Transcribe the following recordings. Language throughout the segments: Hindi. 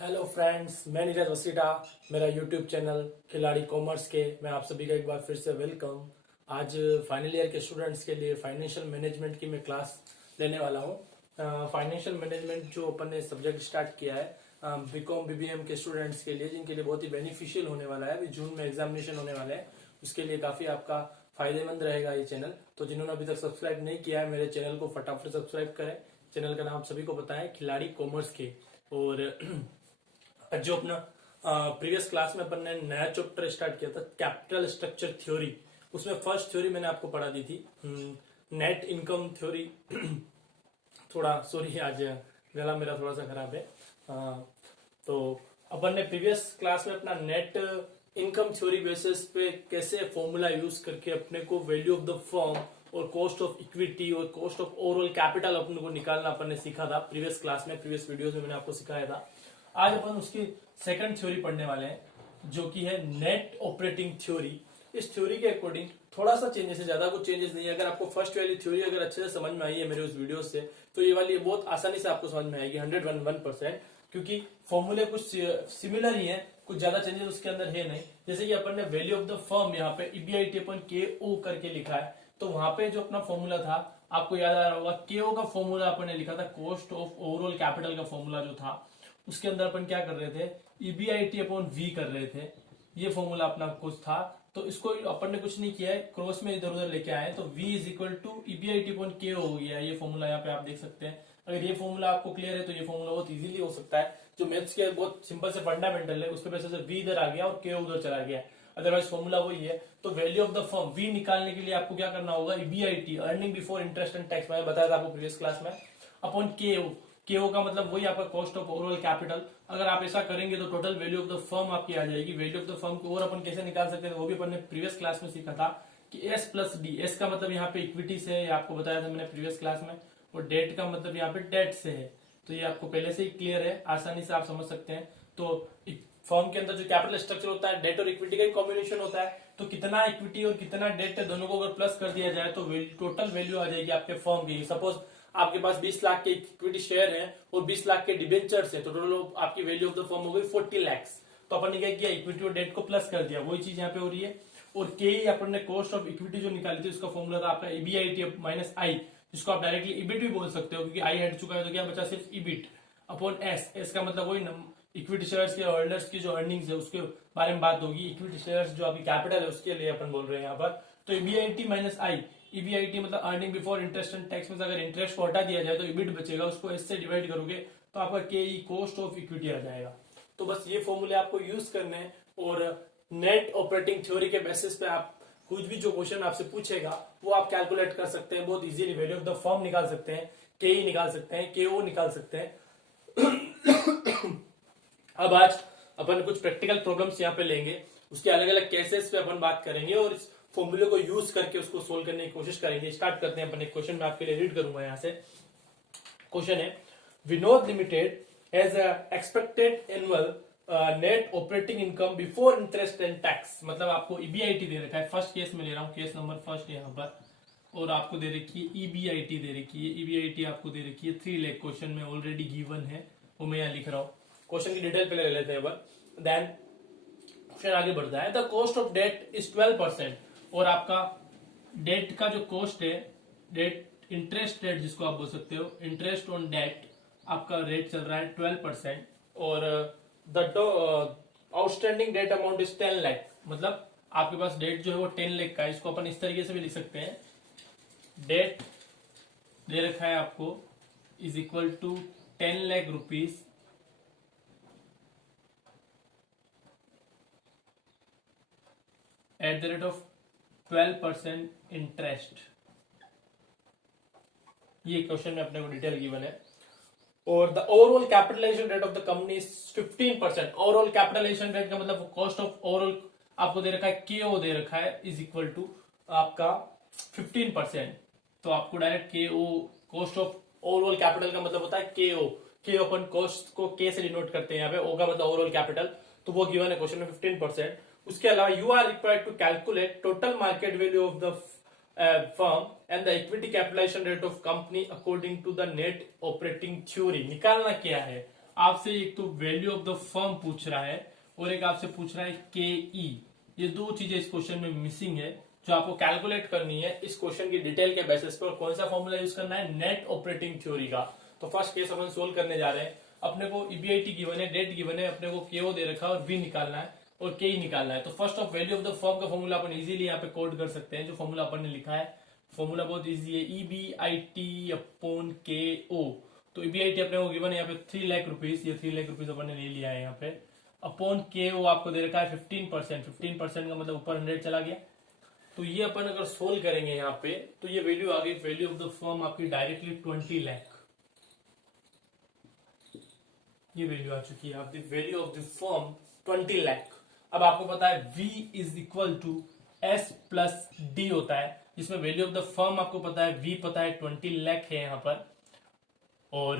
हेलो फ्रेंड्स, मैं नीरज वसीटा। मेरा यूट्यूब चैनल खिलाड़ी कॉमर्स के मैं आप सभी का एक बार फिर से वेलकम। आज फाइनल ईयर के स्टूडेंट्स के लिए फाइनेंशियल मैनेजमेंट की मैं क्लास लेने वाला हूँ। फाइनेंशियल मैनेजमेंट जो अपन ने सब्जेक्ट स्टार्ट किया है बीकॉम बीबीएम के स्टूडेंट्स के लिए, जिनके लिए बहुत ही बेनिफिशियल होने वाला है। अभी जून में एग्जामिनेशन होने वाले हैं, उसके लिए काफी आपका फायदेमंद रहेगा ये चैनल। तो जिन्होंने अभी तक सब्सक्राइब नहीं किया है मेरे चैनल को फटाफट सब्सक्राइब करें। चैनल का नाम सभी को पता है, खिलाड़ी कॉमर्स के। और जो अपना प्रीवियस क्लास में अपन ने नया चैप्टर स्टार्ट किया था, कैपिटल स्ट्रक्चर थ्योरी। उसमें फर्स्ट थ्योरी मैंने आपको पढ़ा दी थी, नेट इनकम थ्योरी। थोड़ा सॉरी, आज गला मेरा थोड़ा सा खराब है। तो अपन ने प्रीवियस क्लास में अपना नेट इनकम थ्योरी बेसिस पे कैसे फॉर्मूला यूज करके अपने को वैल्यू ऑफ द फर्म और कॉस्ट ऑफ इक्विटी और कॉस्ट ऑफ ओवरऑल कैपिटल अपने को निकालना अपन ने सीखा था प्रीवियस क्लास में। प्रीवियस वीडियोस में मैंने आपको सिखाया था। आज अपन उसकी सेकंड थ्योरी पढ़ने वाले हैं, जो कि है नेट ऑपरेटिंग थ्योरी। इस थ्योरी के अकॉर्डिंग थोड़ा सा चेंजेस है, ज्यादा कुछ चेंजेस नहीं है। अगर आपको फर्स्ट वाली थ्योरी अगर अच्छे से समझ में आई है मेरे उस वीडियो से, तो ये वाली बहुत आसानी से आपको समझ में आएगी 101%, क्योंकि फॉर्मूले कुछ सिमिलर ही है, कुछ ज्यादा चेंजेस उसके अंदर है नहीं। जैसे कि अपन ने वैल्यू ऑफ द फर्म यहाँ पे EBIT अपन KO करके लिखा है, तो वहां पे जो अपना फॉर्मूला था आपको याद आ रहा होगा, KO का फॉर्मूला अपन ने लिखा था कॉस्ट ऑफ ओवरऑल कैपिटल का फॉर्मूला जो था, उसके अंदर अपन क्या कर रहे थे, EBIT अपॉन V कर रहे थे। ये फॉर्मूला अपना कुछ था, तो इसको अपन ने कुछ नहीं किया है, क्रॉस में इधर उधर लेके आए, तो V is equal to EBIT upon KO हो गया। ये फॉर्मूला यहाँ पे आप देख सकते हैं। अगर ये फॉर्मूला आपको क्लियर है तो ये फॉर्मूला बहुत इजीली हो सकता है। जो मैथ्स के बहुत सिंपल से फंडामेंटल है, उसके वजह से V इधर आ गया और KO उधर चला गया। अदरवाइज फॉर्मूला वही है। तो value of the firm V निकालने के लिए आपको क्या करना होगा, EBIT earning before interest and tax, मैंने बताया था आपको प्रीवियस क्लास में, अपॉन KO का मतलब वही आपका कॉस्ट ऑफ ओवरऑल कैपिटल। अगर आप ऐसा करेंगे तो total value of the firm आपकी आ जाएगी। वैल्यू ऑफ द फर्म को और अपन कैसे निकाल सकते हैं, वो भी अपन ने प्रीवियस क्लास में सीखा था कि S प्लस डी। एस का मतलब यहाँ पे इक्विटी से है, आपको बताया था मैंने प्रीवियस क्लास में, और डेट का मतलब यहाँ पे डेट से है। तो ये आपको पहले से ही क्लियर है, आसानी से आप समझ सकते हैं। तो फर्म के अंदर जो कैपिटल स्ट्रक्चर होता है, डेट और इक्विटी का कॉम्बिनेशन होता है। तो कितना इक्विटी और कितना डेट है, दोनों को अगर प्लस कर दिया जाए तो टोटल वैल्यू आ जाएगी आपके फर्म की। सपोज आपके पास 20 लाख के इक्विटी शेयर है और 20 लाख के डिबेंचर्स है, तो टोटल आपकी वैल्यू ऑफ द फर्म हो गई 40 लाख। तो अपन ने क्या किया, इक्विटी और डेट को प्लस कर दिया, वही चीज यहाँ पे हो रही है। और के अपन ने कॉस्ट ऑफ इक्विटी जो निकाली थी, उसका फॉर्मूला था आपका EBIT माइनस आई, जिसको आप डायरेक्टली इबिट भी बोल सकते हो, क्योंकि आई हट चुका है तो क्या बचा, सिर्फ इबिट अपॉन एस। एस का मतलब वही इक्विटी शेयर्स के होल्डर्स की जो अर्निंग्स है उसके बारे में बात होगी। इक्विटी शेयर्स जो अभी कैपिटल है उसके लिए अपन बोल रहे हैं यहाँ पर। तो EBIT माइनस आई, EBIT मतलब earning before interest and tax में से अगर इंटरेस्ट को हटा दिया जाए तो इबिट बचेगा, उसको एस से डिवाइड करोगे तो आपका KE कॉस्ट ऑफ इक्विटी आ जाएगा। तो बस ये फॉर्मूले आपको यूज करने हैं, और नेट ऑपरेटिंग थ्योरी के बेसिस पे आप कुछ भी जो क्वेश्चन आपसे पूछेगा वो आप कैलकुलेट कर सकते हैं बहुत easily. Value of the firm निकाल सकते हैं, KE निकाल सकते हैं, KO निकाल सकते हैं। अब आज अपन कुछ प्रैक्टिकल प्रॉब्लम्स यहाँ पे लेंगे, उसके अलग अलग केसेस पे अपन बात करेंगे और इस फॉर्मूले को यूज करके उसको सोल्व करने की कोशिश करेंगे। स्टार्ट करते हैं अपन एक क्वेश्चन, में आपके लिए रीड करूंगा यहाँ से। क्वेश्चन है, Vinod limited has expected annual net operating income before interest and tax. मतलब आपको EBIT दे रखा है, फर्स्ट केस में ले रहा हूँ, केस नंबर फर्स्ट यहाँ पर, और आपको दे रखी है EBIT दे रखी है। EBIT आपको दे रखी है 3 लाख, क्वेश्चन में ऑलरेडी गिवन है, वो मैं यहाँ लिख रहा हूँ। क्वेश्चन की डिटेल पहले ले लेते हैं। देन क्वेश्चन आगे बढ़ता है, the cost of debt is 12%, और आपका डेट का जो कॉस्ट है, डेट इंटरेस्ट रेट जिसको आप बोल सकते हो, इंटरेस्ट ऑन डेट आपका रेट चल रहा है 12%, और the outstanding date amount is 10 lakh. मतलब आपके पास डेट जो है वो 10 लाख का है। इसको अपन इस तरीके से भी लिख सकते हैं, डेट दे रखा है आपको is equal to 10 lakh rupees at the rate of 12% interest. ये क्वेश्चन में अपने को डिटेल गिवन है। और the overall capitalization rate of the company is 15%। Overall capitalization rate का मतलब कॉस्ट ऑफ ओवरऑल आपको दे रखा है, KO दे रखा है, इज इक्वल टू आपका 15%। तो आपको direct KO, cost of overall capital का मतलब होता है KO अपन कॉस्ट को K से डिनोट करते हैं, यहाँ पे O का मतलब ओवरऑल कैपिटल, तो वो गिवन है क्वेश्चन में 15%। उसके अलावा you are required to calculate total market value of the firm and the equity capitalization rate of company according to the net operating theory. निकालना क्या है आपसे एक तो वैल्यू ऑफ द फर्म पूछ रहा है और एक आपसे पूछ रहा है के ई। ये दो चीजें इस क्वेश्चन में मिसिंग है जो आपको कैलकुलेट करनी है इस क्वेश्चन की डिटेल के बेसिस पर। कौन सा फॉर्मूला यूज करना है? नेट ऑपरेटिंग थ्योरी का। तो फर्स्ट केस अपन सोल्व करने जा रहे हैं। अपने को ईबीआईटी गिवन है, डेट गिवन है, अपने को केओ दे रखा है और वी निकालना है और के निकालना है। तो first of value of the firm का फॉर्मूला अपन इजीली यहाँ पे कोड कर सकते हैं। जो फॉर्मूला अपन ने लिखा है, फॉर्मूला बहुत इजी है, ईबीआईटी अपॉन के ओ। तो ईबीआईटी अपने को गिवन है यहाँ पे 3 लाख रुपीज, ये 3 लाख रुपीज अपन ने ले लिया है यहाँ पे। अपॉन के ओ आपको दे रखा है 15%। 15% का मतलब ऊपर 100 चला गया। तो ये अपन अगर सोल्व करेंगे यहाँ पे तो ये वैल्यू आ गई, वैल्यू ऑफ द फर्म आपकी डायरेक्टली 20 लाख। ये वैल्यू आ चुकी है आपकी value of the firm 20 lakh. अब आपको पता है V is equal to S plus D होता है, जिसमें वैल्यू ऑफ द फर्म आपको पता है, V पता है 20 लाख है यहाँ पर। और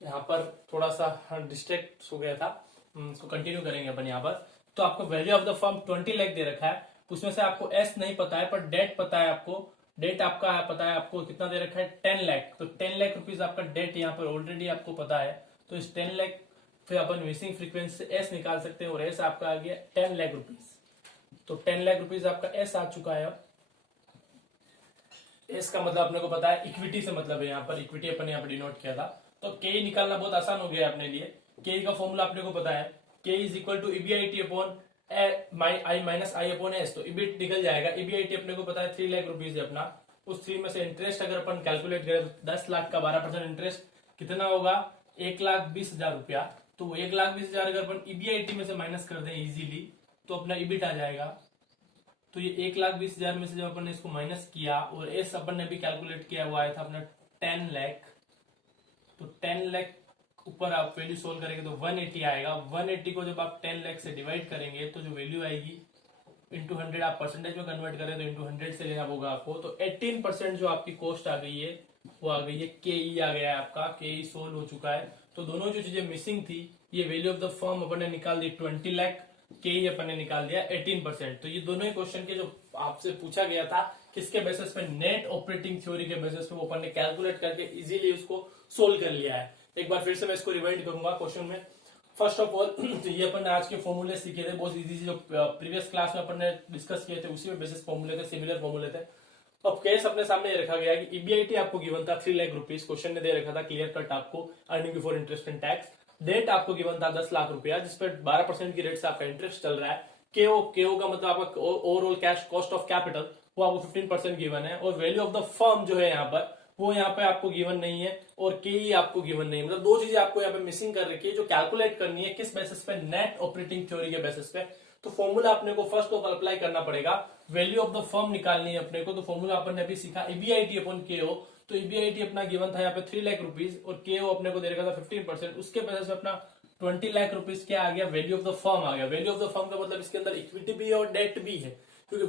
यहाँ पर थोड़ा सा डिस्ट्रैक्ट हो गया था, इसको कंटिन्यू करेंगे अपन यहाँ पर। तो आपको value of the firm 20 lakh दे रखा है, उसमें से आपको एस नहीं पता है पर डेट पता है आपको। डेट आपका पता है, आपको कितना दे रखा है? 10 लाख। तो 10 लाख रुपीज आपका डेट यहाँ पर ऑलरेडी आपको पता है। तो इस 10 लाख फिर अपन मिसिंग फ्रीक्वेंसी से एस निकाल सकते हैं और एस आपका आ गया 10 लाख रुपीज। तो 10 लाख रुपीज आपका एस आ चुका है। एस का मतलब अपने को पता है, इक्विटी से मतलब है, यहाँ पर इक्विटी अपन यहाँ पर डिनोट किया था। तो के निकालना बहुत आसान हो गया अपने लिए। के का फॉर्मूला अपने को पता है, K is equal to EBIT upon I minus I upon S. तो ईबीट निकल जाएगा। ईबीआईटी अपने को पता है 3 लाख रुपीज है अपना। उस 3 में से इंटरेस्ट अगर अपन कैलकुलेट करें तो 10 लाख का 12% इंटरेस्ट कितना होगा? 1,20,000 रुपया। तो 1,20,000 अगर अपन ईबीआईटी में से माइनस कर दें इजीली तो अपना ईबिट आ जाएगा। तो ये 1,20,000 में से जब अपन ने इसको माइनस किया और एस अपन ने भी कैलकुलेट किया हुआ आया था अपना 10 लाख। तो 10 लाख ऊपर आप वैल्यू सोल्व करेंगे तो 180 आएगा। 180 को जब आप 10 लाख से डिवाइड करेंगे तो जो वैल्यू आएगी इंटू 100, आप परसेंटेज में कन्वर्ट करें तो इंटू 100 से लेना होगा आपको। तो 18% जो आपकी कॉस्ट आ गई है वो आ गई है, के ई आ गया है आपका। के ई सोल्व हो चुका है। तो दोनों जो चीजें मिसिंग थी, ये वैल्यू ऑफ द फर्म अपन ने निकाल दी 20 लाख, के ई अपन ने निकाल दिया 18%। तो ये दोनों ही क्वेश्चन के जो आपसे पूछा गया था किसके बेसिस पे? नेट ऑपरेटिंग थ्योरी के बेसिस पे वो अपन ने कैलकुलेट करके इजीली उसको सोल्व कर लिया है। एक बार फिर से मैं इसको रिवाइंड करूंगा क्वेश्चन में। फर्स्ट ऑफ ऑल तो ये अपन ने आज के फॉर्मूले सीखे थे, बहुत इजी, जो प्रीवियस क्लास में अपन ने डिस्कस किए थे उसी में बेसिस फॉर्मूले थे, सिमिलर फॉर्मूले थे। अब केस अपने सामने रखा गया कि ईबीआईटी आपको गिवन था 3 लाख रुपीज, क्वेश्चन ने दे रखा था क्लियर कट आपको, earning before interest and tax. Debt आपको गिवन था 10 लाख रुपया, जिसपे 12% की रेट से आपका इंटरेस्ट चल रहा है। केओ का मतलब आपका overall cash cost of capital, वो आपको 15% गिवन है। और वैल्यू ऑफ द फर्म जो है यहाँ पर वो यहाँ पे आपको गिवन नहीं है और के ई आपको गिवन नहीं है। मतलब दो चीजें आपको यहाँ पे मिसिंग कर रखी है जो कैलकुलेट करनी है किस बेसिस पे? नेट ऑपरेटिंग थ्योरी के बेसिस पे। तो फॉर्मूला अपने को फर्स्ट ऑफ अप्लाई करना पड़ेगा, वैल्यू ऑफ द फर्म निकालनी है अपने को। तो फॉर्मूला अपन ने अभी सीखा ईबीआईटी अपॉन केओ। तो ईबीआईटी अपना गिवन था यहाँ पे 3 लाख रुपीज और केओ अपने को दे रखा था 15%। उसके बेसिस पे अपना 20 लाख रुपीज क्या आ गया? वैल्यू ऑफ द फर्म आ गया। वैल्यू ऑफ द फर्म का मतलब इसके अंदर इक्विटी भी है और डेट भी है, क्योंकि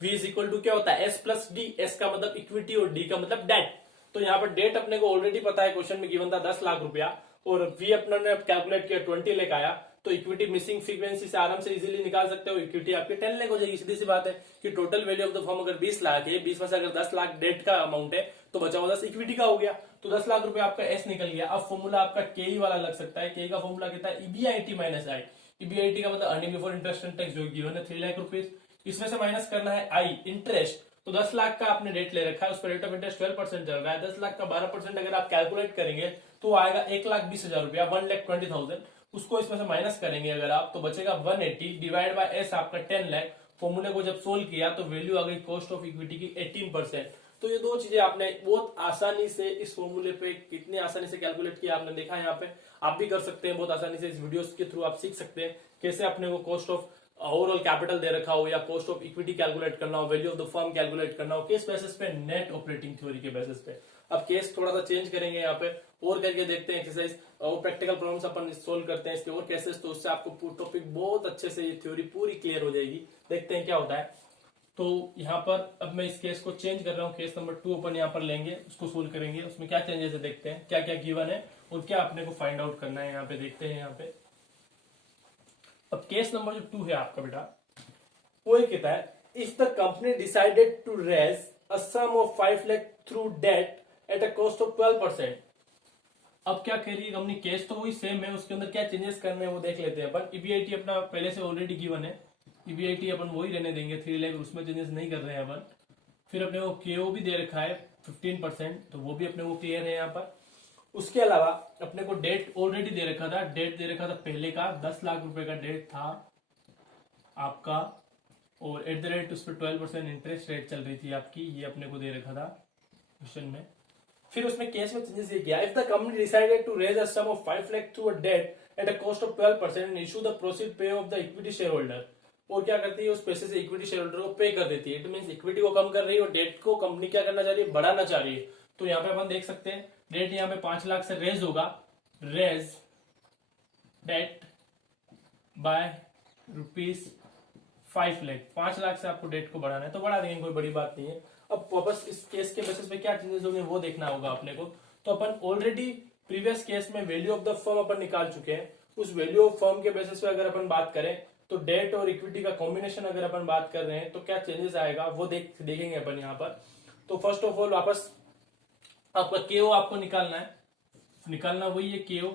वी इज इक्वल टू क्या होता है? S plus D. एस का मतलब इक्विटी और डी का मतलब डेट। तो यहाँ पर डेट अपने को ऑलरेडी पता है, क्वेश्चन में गिवन था 10 लाख रुपया और वी अपने ने कैलकुलेट किया 20 लाख आया। तो इक्विटी मिसिंग फ्रीक्वेंसी से आराम से इजीली निकाल सकते हो, इक्विटी आपकी 10 लाख हो जाएगी। सीधी सी बात है कि total value of the firm अगर 20 लाख है, 20 में से अगर 10 लाख डेट का अमाउंट है तो बचा हुआ 10 इक्विटी का हो गया। तो 10 लाख रुपया आपका एस निकल गया। अब फॉर्मूला आपका के वाला लग सकता है। के का फॉर्मूला कितना है? ईबीआईटी माइनस आई। ईबीआईटी का मतलब earning before interest and tax, जो गिवन है 3 लाख रुपीज। इसमें से माइनस करना है आई, इंटरेस्ट। तो 10 लाख का आपने रेट ले रखा है, उस पर रेट ऑफ इंटरेस्ट 12% चल रहा है। 10 लाख का 12% अगर आप कैलकुलेट करेंगे तो आएगा 1,20,000 रुपया, 1,20,000। उसको इसमें से माइनस करेंगे अगर आप तो बचेगा 180 डिवाइड बाय एस आपका 10 लाख। फॉर्मूले को जब सोल्व किया तो वैल्यू आ गई कॉस्ट ऑफ इक्विटी की 18%। तो ये दो चीजें आपने बहुत आसानी से इस फॉर्मूले पे कितनी आसानी से कैलकुलेट किया आपने देखा। यहाँ पे आप भी कर सकते हैं बहुत आसानी से, इस वीडियोस के थ्रू आप सीख सकते हैं कैसे अपने को कॉस्ट ऑफ ओवरऑल कैपिटल दे रखा हो या कॉस्ट ऑफ इक्विटी कैलकुलेट करना हो, value of the firm calculate करना हो, किस बेसिस पे? नेट ऑपरेटिंग थ्योरी के बेसिस पे। अब केस थोड़ा सा चेंज करेंगे यहाँ पे और करके देखते हैं एक्सरसाइज और प्रैक्टिकल प्रॉब्लम्स अपन सोल्व करते हैं इसके और केसेस, तो उससे आपको टॉपिक बहुत अच्छे से ये थ्योरी पूरी क्लियर हो जाएगी। देखते हैं क्या होता है। तो यहाँ पर अब मैं इस केस को चेंज कर रहा हूँ, केस नंबर 2 अपन यहाँ पर लेंगे, उसको सोल्व करेंगे, उसमें क्या चेंजेस है देखते हैं, क्या क्या गिवन है और क्या अपने को फाइंड आउट करना है। यहाँ पे देखते हैं, यहाँ पे अब केस नंबर जो 2 है आपका बेटा, वो ये कहता है if the company decided to raise a sum of 5 lakh through debt at a cost of 12%। अब क्या कह रही है कंपनी, केस तो वही सेम है, उसके अंदर क्या चेंजेस करने हैं वो देख लेते हैं अपन। ईबीआईटी अपना पहले से ऑलरेडी गिवन है, ईबीआईटी अपन वही रहने देंगे 3 लाख, उसमें चेंजेस नहीं कर रहे हैं अपन। फिर अपने को केओ भी दे रखा है 15%, तो वो भी अपने को क्लियर है यहाँ पर। उसके अलावा अपने को डेट ऑलरेडी दे रखा था, डेट दे रखा था पहले का 10 लाख रुपए का डेट था आपका, और एट द रेट उस पर 12% इंटरेस्ट रेट चल रही थी आपकी, ये अपने को दे रखा था क्वेश्चन में। फिर उसमें केस में चेंजेस ये किया, if the company decided to raise a sum of 5 lakh through a debt at a cost of 12% and issue the proceed pay off the equity share holder, और क्या करती है उस पैसे से इक्विटी शेयर होल्डर को पे कर देती है। इट मींस इक्विटी को कम कर रही है और डेट को कंपनी क्या करना चाह रही है, बढ़ाना चाह रही है। तो यहाँ पे अपन देख सकते हैं डेट यहाँ पे 5 लाख से रेज होगा, raise debt by ₹5 lakh, 5 lakh से आपको डेट को बढ़ाना है तो बढ़ा देंगे, कोई बड़ी बात नहीं है। अब वापस इस केस के बेसिस पे क्या चेंजेस होंगे वो देखना होगा अपने को। तो अपन ऑलरेडी प्रीवियस केस में वैल्यू ऑफ द फर्म अपन निकाल चुके हैं, उस वैल्यू ऑफ फर्म के बेसिस पे अगर अपन बात करें तो डेट और इक्विटी का कॉम्बिनेशन अगर अपन बात कर रहे हैं तो क्या चेंजेस आएगा वो देखेंगे अपन यहाँ पर। तो फर्स्ट ऑफ ऑल वापस आपका केओ आपको निकालना वही है, केओ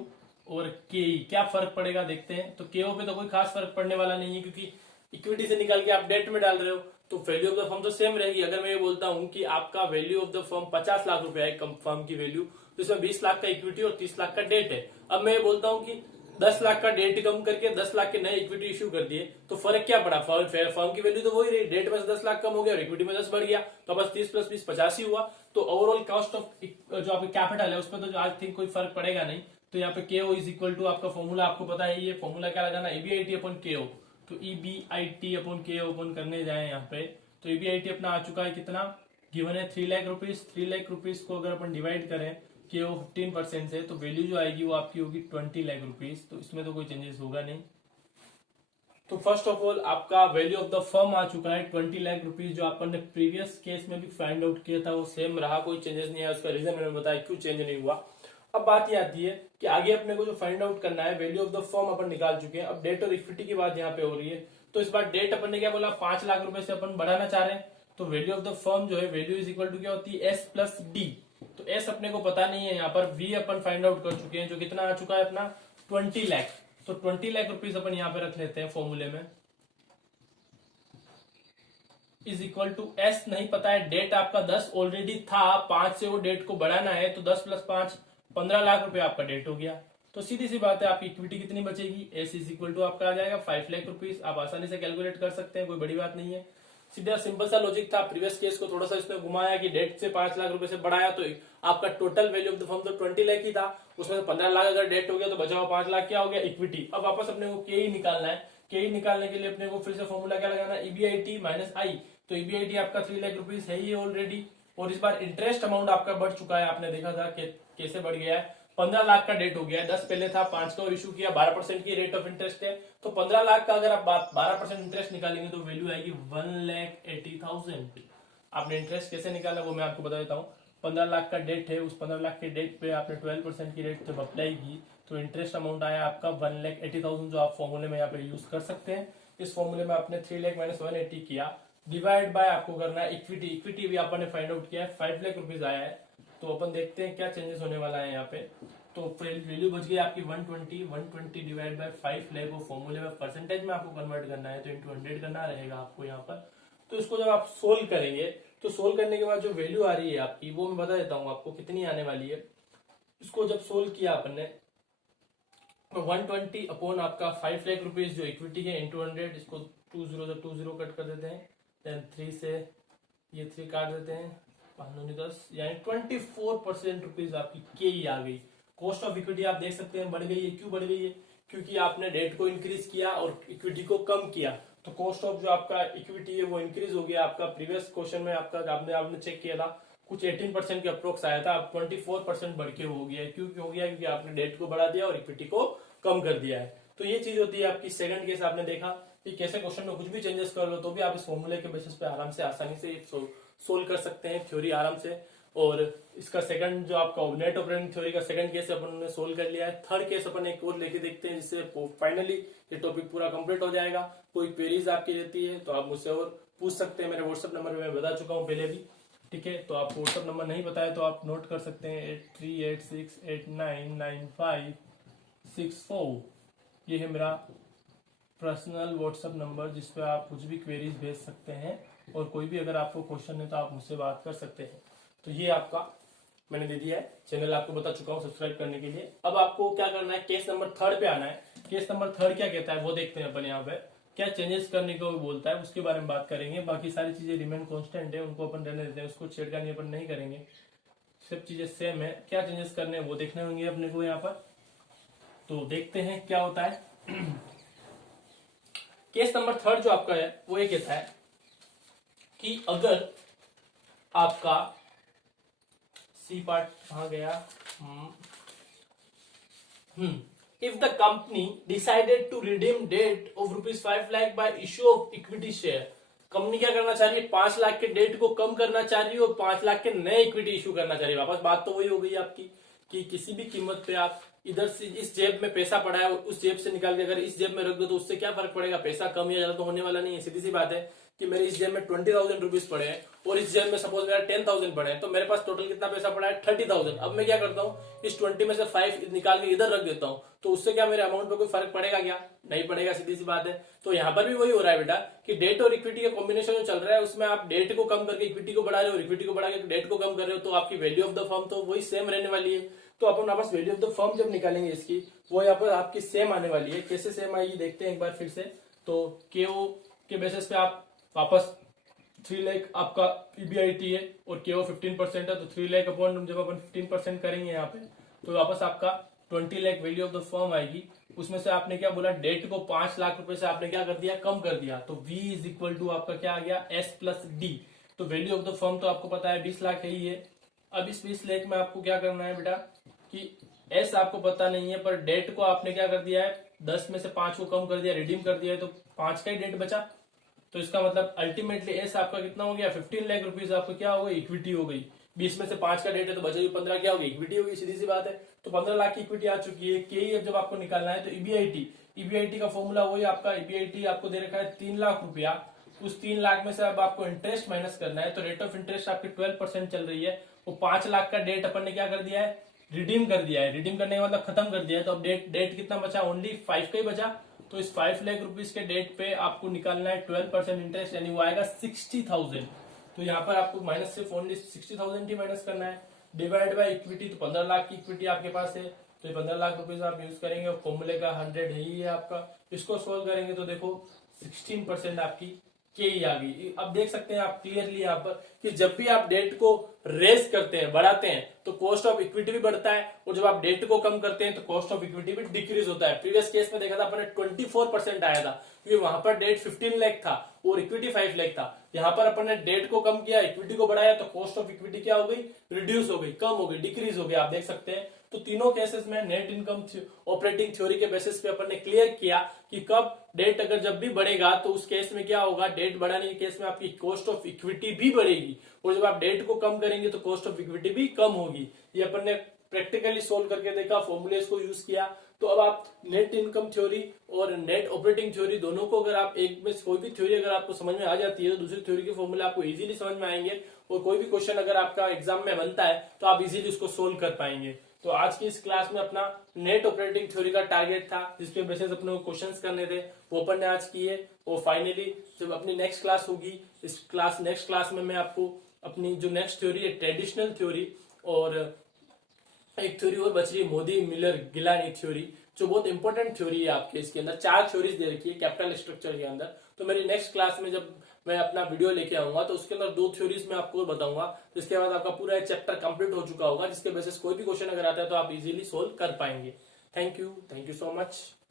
और केई, क्या फर्क पड़ेगा देखते हैं। तो केओ पे तो कोई खास फर्क पड़ने वाला नहीं है, क्योंकि इक्विटी से निकाल के आप डेट में डाल रहे हो, तो वैल्यू ऑफ द फर्म तो सेम रहेगी। अगर मैं ये बोलता हूं कि आपका value of the firm 50 lakh रुपया है फर्म की वैल्यू, तो इसमें 20 लाख का इक्विटी और 30 लाख का डेट है। अब मैं ये बोलता हूं कि 10 लाख का डेट कम करके 10 लाख के नए इक्विटी इश्यू कर दिए, तो फर्क क्या पड़ा, फर्म की वैल्यू तो वही रही, डेट में से 10 लाख कम हो गया और इक्विटी में 10 बढ़ गया, तो बस 30 + 20 50 ही हुआ। तो ओवरऑल कॉस्ट ऑफ जो आपका कैपिटल है उसमें तो आई थिंक कोई फर्क पड़ेगा नहीं। तो यहाँ पे केओ इज इक्वल टू आपका फॉर्मूला आपको पता है, ये फॉर्मूला क्या लगाना, ईबीआईटी अपॉन केओ। तो ईबीआईटी अपॉन केओ अपन करने जाए यहाँ पे, तो ईबीआईटी अपना आ चुका है कितना, गिवन है 3 लाख रुपीज। 3 लाख रुपीज को अगर अपन डिवाइड करें केओ 15% से, तो वैल्यू जो आएगी वो आपकी होगी 20 लाख रुपीज। तो इसमें तो कोई चेंजेस होगा नहीं। तो फर्स्ट ऑफ ऑल आपका वैल्यू ऑफ द फर्म आ चुका है 20 लाख रुपीज, जो अपन ने प्रीवियस केस में भी फाइंड आउट किया था वो सेम रहा, कोई चेंजेस नहीं है। उसका रीजन मैंने बताया क्यों चेंज नहीं हुआ। अब बात ये आती है कि आगे अपने को जो फाइंड आउट करना है, वैल्यू ऑफ द फर्म अपन निकाल चुके हैं, अब डेट और इक्विटी की बात यहाँ पे हो रही है। तो इस बार डेट अपन ने क्या बोला, 5 लाख रुपए से अपन बढ़ाना चाह रहे हैं, तो वैल्यू ऑफ द फर्म जो है वैल्यू इज इक्वल टू क्या होती है, एस प्लस डी। तो एस अपने को पता नहीं है, यहाँ पर वी अपन फाइंड आउट कर चुके हैं, जो कितना आ चुका है अपना 20 लाख। तो 20 लाख रुपीज अपन यहाँ पे रख लेते हैं फॉर्मूले में, इज इक्वल टू एस नहीं पता है, डेट आपका 10 ऑलरेडी था, 5 से वो डेट को बढ़ाना है, तो 10 + 5 15 लाख रुपए आपका डेट हो गया। तो सीधी सी बात है, आपकी इक्विटी कितनी बचेगी, एस इज इक्वल टू आपका आ जाएगा 5 लाख रुपीज। आप आसानी से कैलकुलेट कर सकते हैं, कोई बड़ी बात नहीं है, सीधा सिंपल सा लॉजिक था। प्रीवियस केस को थोड़ा सा इसने घुमाया कि डेट से 5 लाख रुपए से बढ़ाया, तो आपका total value of the firm तो 20 लाख ही था, उसमें से 15 लाख अगर डेट हो गया तो बचा हुआ 5 लाख क्या हो गया, इक्विटी। अब वापस अपने को के ही निकालना है, के ही निकालने के लिए अपने को फिर से फॉर्मूला क्या लगाना है, ईबीआईटी माइनस आई। तो ईबीआईटी आपका 3 लाख रुपीज है ही ऑलरेडी, और इस बार इंटरेस्ट अमाउंट आपका बढ़ चुका है, आपने देखा था कि कैसे बढ़ गया है, 15 लाख का डेट हो गया है, 10 पहले था, 5 का और इशू किया, 12% की रेट ऑफ इंटरेस्ट है। तो 15 लाख का अगर आप 12% इंटरेस्ट निकालेंगे तो वैल्यू आएगी 1,80,000। आपने इंटरेस्ट कैसे निकाला वो मैं आपको बता देता हूँ। 15 लाख का डेट है, उस 15 लाख के डेट पे आपने 12% की रेट जब अप्लाई की तो इंटरेस्ट अमाउंट आया आपका 1,80,000, जो आप फॉर्मूले में यहाँ पे यूज कर सकते हैं। इस फॉर्मूले में आपने 3 लाख माइनस 180 किया, डिवाइड बाय आपको करना है इक्विटी। इक्विटी भी आपने फाइंड आउट किया है, 5 लाख रुपीज आया है। तो अपन देखते हैं क्या चेंजेस होने वाला है यहाँ पे। तो वैल्यू बच गई आपकी 120 डिवाइड बाय 5 लाख, वो फॉर्मूले में परसेंटेज में आपको कन्वर्ट करना है, तो इंटू 100 करना रहेगा आपको यहाँ पर। तो इसको जब आप सोल्व करेंगे तो सोल्व करने के बाद जो वैल्यू आ रही है आपकी वो मैं बता देता हूँ आपको कितनी आने वाली है। इसको जब सोल्व किया अपन ने 120 अपॉन आपका 5 लाख रुपीज जो इक्विटी है इंटू 100, इसको 20 से 20 कट कर देते हैं, देन 3 से ये 3 काट देते हैं, 5 10, यानी 24% रुपीज आपकी के ही आ गई। कॉस्ट ऑफ इक्विटी आप देख सकते हैं बढ़ गई है। क्यों बढ़ गई है, क्योंकि आपने डेट को इंक्रीज किया और इक्विटी को कम किया, तो कॉस्ट ऑफ जो आपका इक्विटी है वो इंक्रीज हो गया। आपका प्रीवियस क्वेश्चन में आपका आपने चेक किया था कुछ 18% के अप्रोक्स आया था, अब 24% बढ़ के हो गया है। क्यों हो गया, क्योंकि आपने डेट को बढ़ा दिया और इक्विटी को कम कर दिया है। तो ये चीज होती है आपकी। सेकंड केस आपने देखा कि कैसे क्वेश्चन में कुछ भी चेंजेस कर लो तो भी आप इस फॉर्मूले के बेसिस पे आराम से आसानी से सोल्व कर सकते हैं थ्योरी आराम से। और इसका सेकंड जो आपका नेट ऑपरेटिंग थ्योरी का सेकंड केस अपन ने सोल्व कर लिया है। थर्ड केस अपन एक और लेके देखते हैं जिससे फाइनली ये टॉपिक पूरा कंप्लीट हो जाएगा। कोई क्वेरीज आपकी रहती है तो आप मुझसे और पूछ सकते हैं, मेरे व्हाट्सएप नंबर मैं बता चुका हूँ पहले भी, ठीक है। तो आपको व्हाट्सएप नंबर नहीं बताया तो आप नोट कर सकते हैं 8386899564। ये है मेरा पर्सनल व्हाट्सएप नंबर जिस पे आप कुछ भी क्वेरीज भेज सकते हैं और कोई भी अगर आपको क्वेश्चन है तो आप मुझसे बात कर सकते हैं। तो ये आपका मैंने दे दिया है, चैनल आपको बता चुका हूँ सब्सक्राइब करने के लिए। अब आपको क्या करना है, केस नंबर 3 पे आना है। केस नंबर 3 क्या कहता है वो देखते हैं अपन। यहाँ पे क्या चेंजेस करने को बोलता है उसके बारे में बात करेंगे। बाकी सारी चीजें रिमेन कांस्टेंट है, उनको अपन रहने देते हैं, उसको छेड़खानी अपन नहीं करेंगे, सब चीजें सेम है। क्या चेंजेस करने हैं वो देखने होंगे अपने को यहाँ पर। तो देखते हैं क्या होता है। केस नंबर 3 जो आपका है वो ये कहता है कि अगर आपका सी पार्ट कहाँ गया, if the company decided to redeem debt of ₹5 lakh by issue of equity share, company क्या करना चाह रही है, 5 लाख के डेट को कम करना चाह रही है और 5 लाख के नए इक्विटी इशू करना चाह रही है। वापस बात तो वही हो गई आपकी कि किसी भी कीमत पे आप इधर से इस जेब में पैसा पड़ा है उस जेब से निकाल के अगर इस जेब में रख दो तो उससे क्या फर्क पड़ेगा, पैसा कम या ज्यादा तो होने वाला नहीं है। सीधी सी बात है कि मेरे इस जेब में 20,000 रुपीज पड़े हैं और इस जेब में सपोज मेरा 10,000 पड़े हैं, तो मेरे पास टोटल कितना पैसा पड़ा है 30,000। अब मैं क्या करता हूँ, इस 20 में से 5 निकाल के इधर रख देता हूँ, तो उससे क्या मेरे अमाउंट पे कोई फर्क पड़ेगा क्या, नहीं पड़ेगा, सीधी सी बात है। तो यहाँ पर भी वही हो रहा है बेटा कि डेट और इक्विटी का कॉम्बिनेशन जो चल रहा है उसमें आप डेट को कम करके इक्विटी को बढ़ा रहे हो और इक्विटी को बढ़ा के डेट को कम कर रहे हो, तो आपकी वैल्यू ऑफ द फर्म तो वही सेम रहने वाली है। तो अपन वापस वैल्यू ऑफ द फर्म जब निकालेंगे इसकी वो यहाँ पर आपकी सेम आने वाली है। कैसे सेम आएगी देखते हैं एक बार फिर से। तो केओ के बेसिस पे आप वापस 3 लाख आपका ईबीआईटी है और केओ 15% है, तो 3 लाख अपॉन जब अपन 15% करेंगे यहाँ पे तो वापस आपका 20 lakh value of the firm आएगी। उसमें से आपने क्या बोला, डेट को 5 लाख रुपए से आपने क्या कर दिया, कम कर दिया, तो V इज इक्वल टू आपका क्या आ गया S+D। तो वैल्यू ऑफ द फर्म तो आपको पता है 20 लाख है ही है। अब इस 20 लाख में आपको क्या करना है बेटा कि S आपको पता नहीं है पर डेट को आपने क्या कर दिया है 10 में से 5 को कम कर दिया, रिडीम कर दिया है, तो 5 का ही डेट बचा। तो इसका मतलब अल्टीमेटली एस आपका कितना हो गया, 15 लाख रुपीज आपको क्या हो गई, इक्विटी हो गई। 20 में से 5 का डेट है तो बचे 15 क्या होगी, इक्विटी होगी, सीधी सी बात है। तो 15 लाख की इक्विटी आ चुकी है। के जब आपको निकालना है तो ईबीआईटी का फॉर्मूला वही आपका, ईबीआईटी आपको दे रखा है 3 लाख रुपया। उस 3 लाख में से अब आपको इंटरेस्ट माइनस करना है, तो रेट ऑफ इंटरेस्ट आपकी 12% चल रही है। वो 5 लाख का डेट अपन ने क्या कर दिया है, रिडीम कर दिया है। रिडीम करने का मतलब खत्म कर दिया है। तो अब डेट कितना बचा, ओनली 5 का ही बचा। तो इस 5 लाख रुपीज के डेट पे आपको निकालना है 12% इंटरेस्ट, यानी वो आएगा 60,000। तो यहाँ पर आपको माइनस सिर्फ ओनली 60,000 ही माइनस करना है, डिवाइड बाय इक्विटी। तो 15 लाख की इक्विटी आपके पास है, तो ये 15 लाख रुपीज आप यूज करेंगे और फॉर्मूले का 100 ही है आपका। इसको सोल्व करेंगे तो देखो 16% आपकी के ही आ गई। अब देख सकते हैं आप क्लियरली यहाँ पर कि जब भी आप डेट को रेज करते हैं, बढ़ाते हैं, तो कॉस्ट ऑफ इक्विटी भी बढ़ता है, और जब आप डेट को कम करते हैं तो कॉस्ट ऑफ इक्विटी भी डिक्रीज होता है। प्रीवियस केस में देखा था अपने 24% आया था, क्योंकि वहां पर डेट 15 लाख था और इक्विटी 5 लाख था। यहाँ पर अपन ने डेट को कम किया, इक्विटी को बढ़ाया, तो कॉस्ट ऑफ इक्विटी क्या हो गई, रिड्यूस हो गई, कम हो गई, डिक्रीज हो गई। आप देख सकते हैं। तो तीनों केसेस में नेट इनकम ऑपरेटिंग थ्योरी के बेसिस पे अपन ने क्लियर किया कि कब डेट अगर जब भी बढ़ेगा तो उस केस में क्या होगा, डेट बढ़ाने के केस में आपकी कॉस्ट ऑफ इक्विटी भी बढ़ेगी, और जब आप डेट को कम करेंगे तो कॉस्ट ऑफ इक्विटी भी कम होगी। ये अपन ने प्रैक्टिकली सोल्व करके देखा, फॉर्मूलेस को यूज किया। तो अब आप नेट इनकम थ्योरी और नेट ऑपरेटिंग थ्योरी दोनों को अगर आप एक में कोई भी थ्योरी अगर आपको समझ में आ जाती है तो दूसरी थ्योरी के फॉर्मूले आपको इजीली समझ में आएंगे, और कोई भी क्वेश्चन अगर आपका एग्जाम में बनता है तो आप इजीली उसको सोल्व कर पाएंगे। तो आज की इस क्लास में अपना नेट ऑपरेटिंग थ्योरी का टारगेट था, जिसके बेसिस अपने को क्वेश्चंस करने थे, वो अपन ने आज किए। और फाइनली जब अपनी नेक्स्ट क्लास होगी, नेक्स्ट क्लास में मैं आपको अपनी जो नेक्स्ट थ्योरी है ट्रेडिशनल थ्योरी, और एक थ्योरी और बच रही है मोदी मिलर गिलानी थ्योरी, जो बहुत इंपॉर्टेंट थ्योरी है आपके। इसके अंदर 4 थ्योरीज दे रखी है कैपिटल स्ट्रक्चर के अंदर। तो मेरी नेक्स्ट क्लास में जब मैं अपना वीडियो लेके आऊंगा तो उसके अंदर 2 थ्योरीज में आपको बताऊंगा, तो इसके बाद आपका पूरा चैप्टर कंप्लीट हो चुका होगा, जिसके बेसिस कोई भी क्वेश्चन अगर आता है तो आप इजीली सोल्व कर पाएंगे। Thank you so much.